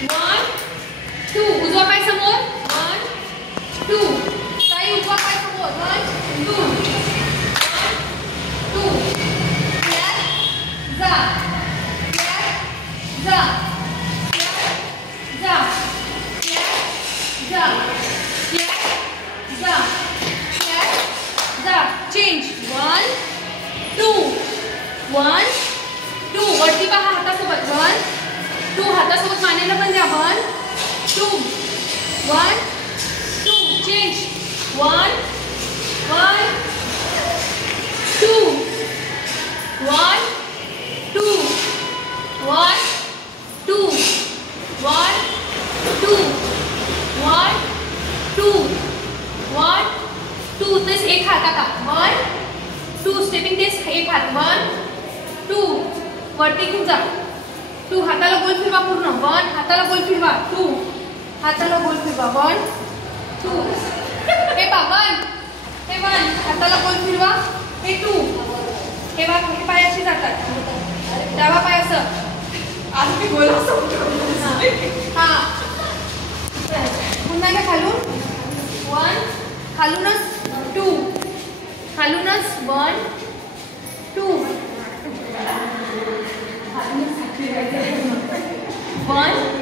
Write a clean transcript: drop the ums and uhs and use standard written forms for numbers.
1 2 उजवा पाय समोर 1 2 ताई उजवा पाय समोर 1 2 1 2 जा जा जा जा जा जा चेंज 1 2 1 2 वरती पहा हातासोबत 1 2 हातासोबत मानेला पण द्या 1 2 1 2 चेंज 1 1 2 1 2 1 2 1 2 1 2 1 2 तेच एक हात आता 1 2 स्टेपिंग तेच एक हात 1 2 वरती घेऊन जा 2 हाताला गोल फिरवा पूर्ण 1 हाताला गोल फिरवा 2 हाताला गोल फिरवा 1 2 हे पा 1 हे 1 हाताला गोल फिरवा हे 2 हे बघ हे पाय असे जातात डावा पाय असं आज मी गोल असं हां पुन्हा घ्या खालून 1 खालूनच 2 खालूनच 1 2 1